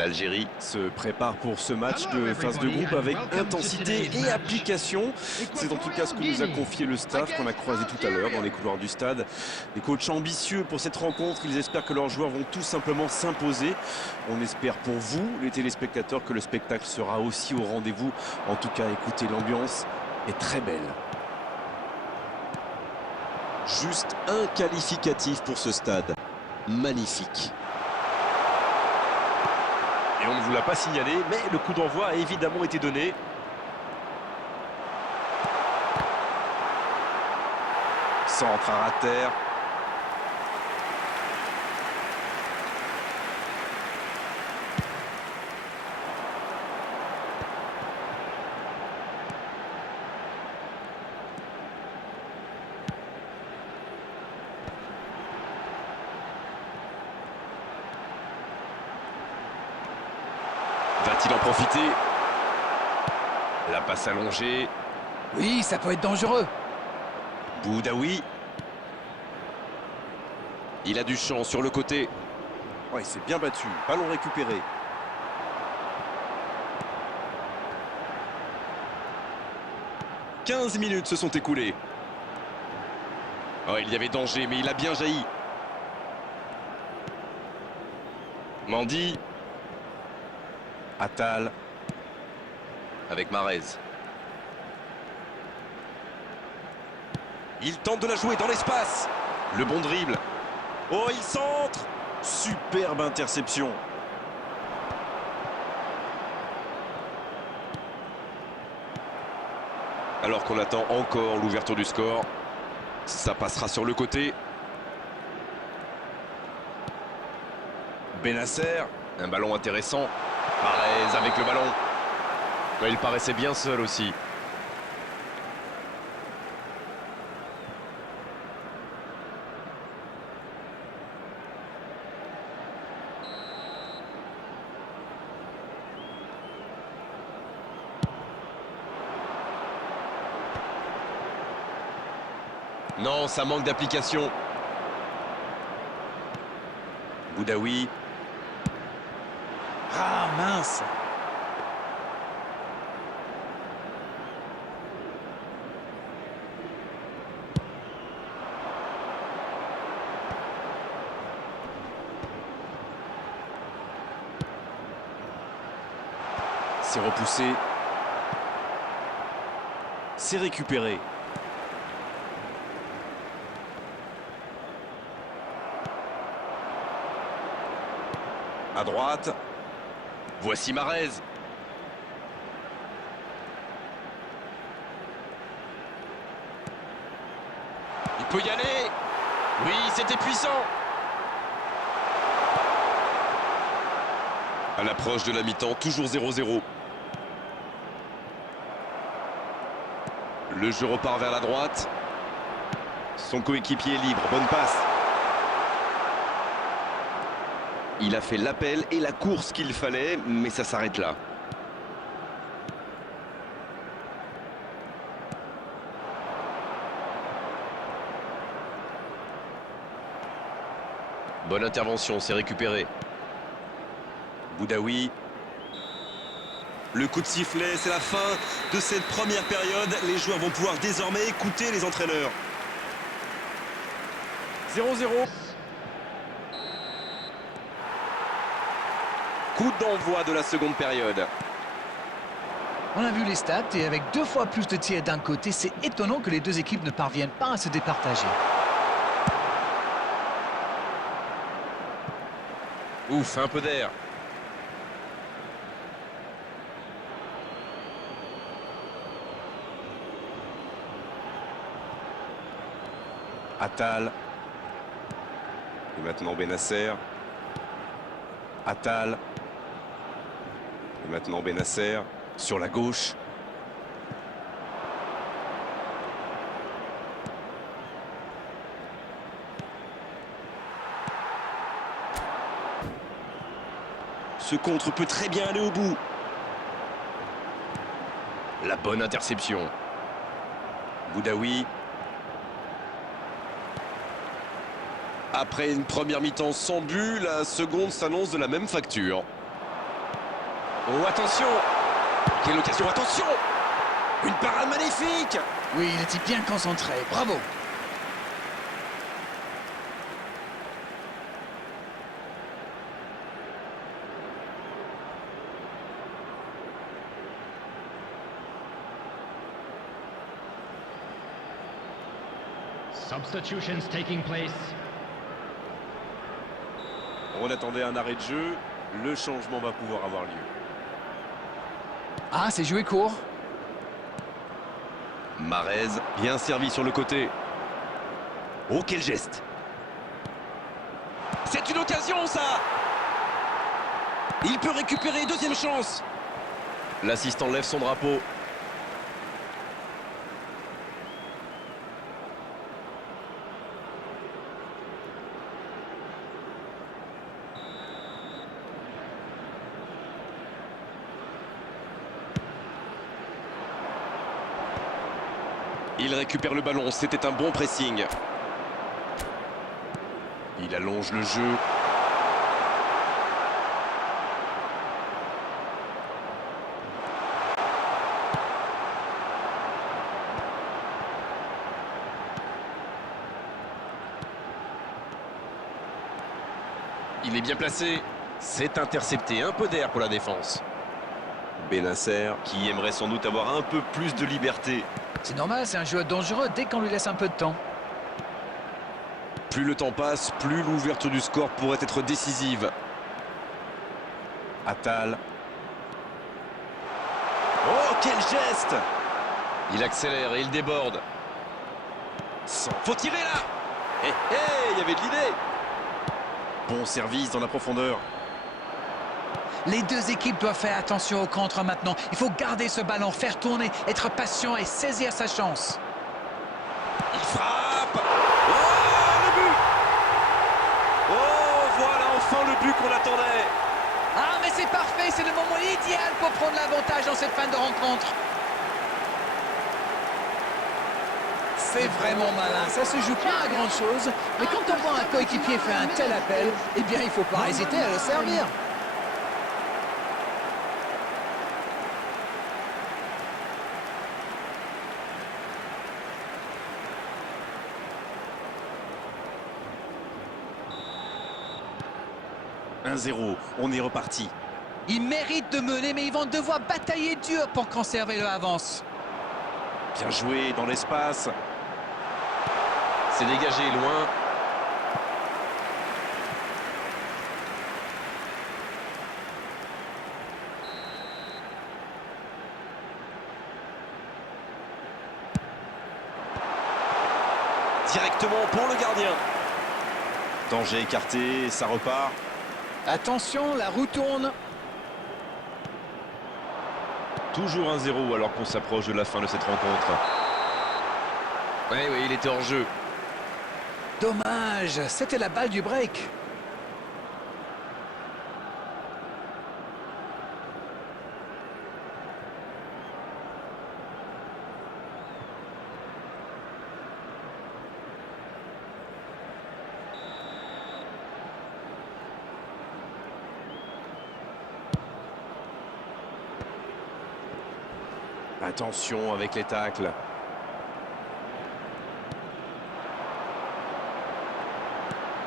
L'Algérie se prépare pour ce match de phase de groupe avec intensité et application. C'est en tout cas ce que nous a confié le staff qu'on a croisé tout à l'heure dans les couloirs du stade. Des coachs ambitieux pour cette rencontre, ils espèrent que leurs joueurs vont tout simplement s'imposer. On espère pour vous, les téléspectateurs, que le spectacle sera aussi au rendez-vous. En tout cas, écoutez, l'ambiance est très belle. Juste un qualificatif pour ce stade. Magnifique. Et on ne vous l'a pas signalé, mais le coup d'envoi a évidemment été donné. Centre à terre. Va-t-il en profiter? La passe allongée. Oui, ça peut être dangereux. Boudaoui. Il a du champ sur le côté. Ouais, il s'est bien battu. Ballon récupéré. « 15 minutes se sont écoulées. Oh, il y avait danger, mais il a bien jailli. Mendy. Attal. Avec Marez. Il tente de la jouer dans l'espace. Le bon dribble. Oh, il centre. Superbe interception. Alors qu'on attend encore l'ouverture du score. Ça passera sur le côté. Benasser. Un ballon intéressant. Marez avec le ballon. Il paraissait bien seul aussi. Non, ça manque d'application. Boudaoui. Ah, mince. C'est repoussé. C'est récupéré. À droite. Voici Marez. Il peut y aller. Oui, c'était puissant. À l'approche de la mi-temps, toujours 0-0. Le jeu repart vers la droite. Son coéquipier est libre. Bonne passe. Il a fait l'appel et la course qu'il fallait, mais ça s'arrête là. Bonne intervention, c'est récupéré. Boudaoui. Le coup de sifflet, c'est la fin de cette première période. Les joueurs vont pouvoir désormais écouter les entraîneurs. 0-0. Coup d'envoi de la seconde période. On a vu les stats et avec 2 fois plus de tirs d'un côté, c'est étonnant que les deux équipes ne parviennent pas à se départager. Ouf, un peu d'air. Attal. Et maintenant Benasser. Attal. Et maintenant Benasser. Sur la gauche. Ce contre peut très bien aller au bout. La bonne interception. Boudaoui. Après une première mi-temps sans but, la seconde s'annonce de la même facture. Oh, attention! Quelle occasion, attention! Une parade magnifique! Oui, il était bien concentré. Bravo. Substitutions taking place. On attendait un arrêt de jeu. Le changement va pouvoir avoir lieu. Ah, c'est joué court. Marez, bien servi sur le côté. Oh, quel geste! C'est une occasion, ça! Il peut récupérer, deuxième chance! L'assistant lève son drapeau. Il récupère le ballon, c'était un bon pressing. Il allonge le jeu. Il est bien placé. C'est intercepté, un peu d'air pour la défense. Benasser. Qui aimerait sans doute avoir un peu plus de liberté. C'est normal, c'est un joueur dangereux dès qu'on lui laisse un peu de temps. Plus le temps passe, plus l'ouverture du score pourrait être décisive. Attal. Oh, quel geste! Il accélère et il déborde. Faut tirer là! Il y avait de l'idée! Bon service dans la profondeur. Les deux équipes doivent faire attention au contre maintenant. Il faut garder ce ballon, faire tourner, être patient et saisir sa chance. Il frappe! Oh, le but! Oh, voilà enfin le but qu'on attendait! Ah, mais c'est parfait, c'est le moment idéal pour prendre l'avantage dans cette fin de rencontre. C'est vraiment malin, ça se joue pas à grand chose, mais quand on voit un coéquipier faire un tel appel, eh bien il faut pas hésiter à le servir. « 1-0, on est reparti. Ils méritent de mener, mais ils vont devoir batailler dur pour conserver leur avance. Bien joué dans l'espace. C'est dégagé loin. Directement pour le gardien. Danger écarté, ça repart. Attention, la roue tourne. Toujours 1-0 alors qu'on s'approche de la fin de cette rencontre. Oui, il était hors jeu. Dommage, c'était la balle du break. Attention avec les tacles.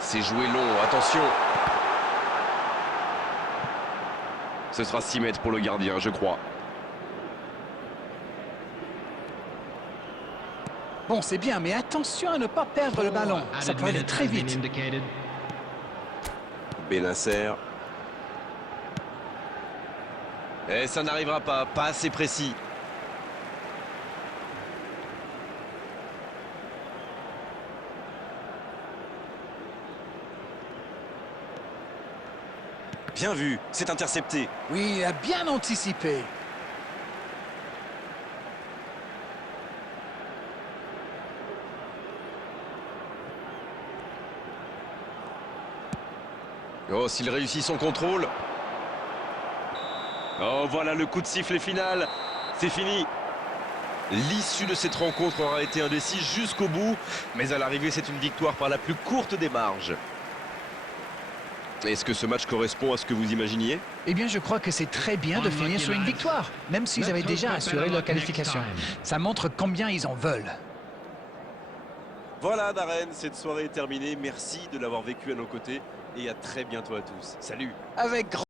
C'est joué long, attention. Ce sera 6 mètres pour le gardien, je crois. Bon, c'est bien, mais attention à ne pas perdre le ballon. Ça peut aller très vite. Benasser. Et ça n'arrivera pas assez précis. Bien vu, c'est intercepté. Oui, il a bien anticipé. Oh, s'il réussit son contrôle. Oh, voilà le coup de sifflet final. C'est fini. L'issue de cette rencontre aura été indécise jusqu'au bout. Mais à l'arrivée, c'est une victoire par la plus courte des marges. Est-ce que ce match correspond à ce que vous imaginiez? Eh bien, je crois que c'est très bien de finir sur une victoire, même s'ils avaient déjà assuré leur qualification. Ça montre combien ils en veulent. Voilà Darren, cette soirée est terminée. Merci de l'avoir vécu à nos côtés et à très bientôt à tous. Salut! Avec grand